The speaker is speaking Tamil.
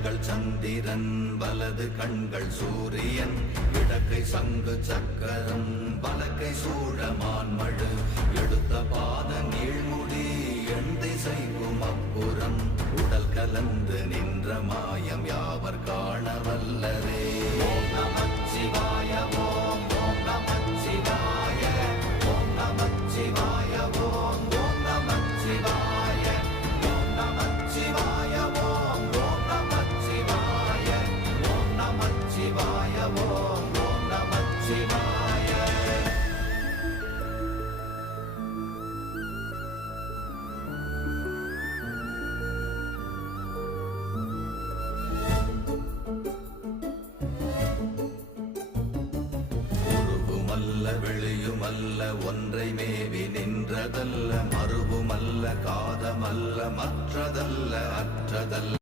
கண்கள் சந்திரன் வலது கண்கள் சூரியன் இடக்கை சங்கு சக்கரம் வலக்கை சூழமான்மழு எடுத்த பாத நீழ்முடி எண் திசைக்கும் அப்புறம் உடல் கலந்து நின்ற மாயம் யாவர் காண வல்லரே. ஓம் நமச்சிவாய ஓம் ஓம் நமச்சிவாய ஓம் நமச்சிவாய ஓம் ஓம் நமச்சிவாய ஓம் நமச்சிவாய ஓம் ஓம் நமச்சிவாய ஓம் நமச்சிவாய ஓம் ஓம் நமச்சிவாய. வெளியுமல்ல ஒன்றை மேவி நின்றதல்ல மறுவுமல்ல காதமல்ல மற்றதல்ல அற்றதல்ல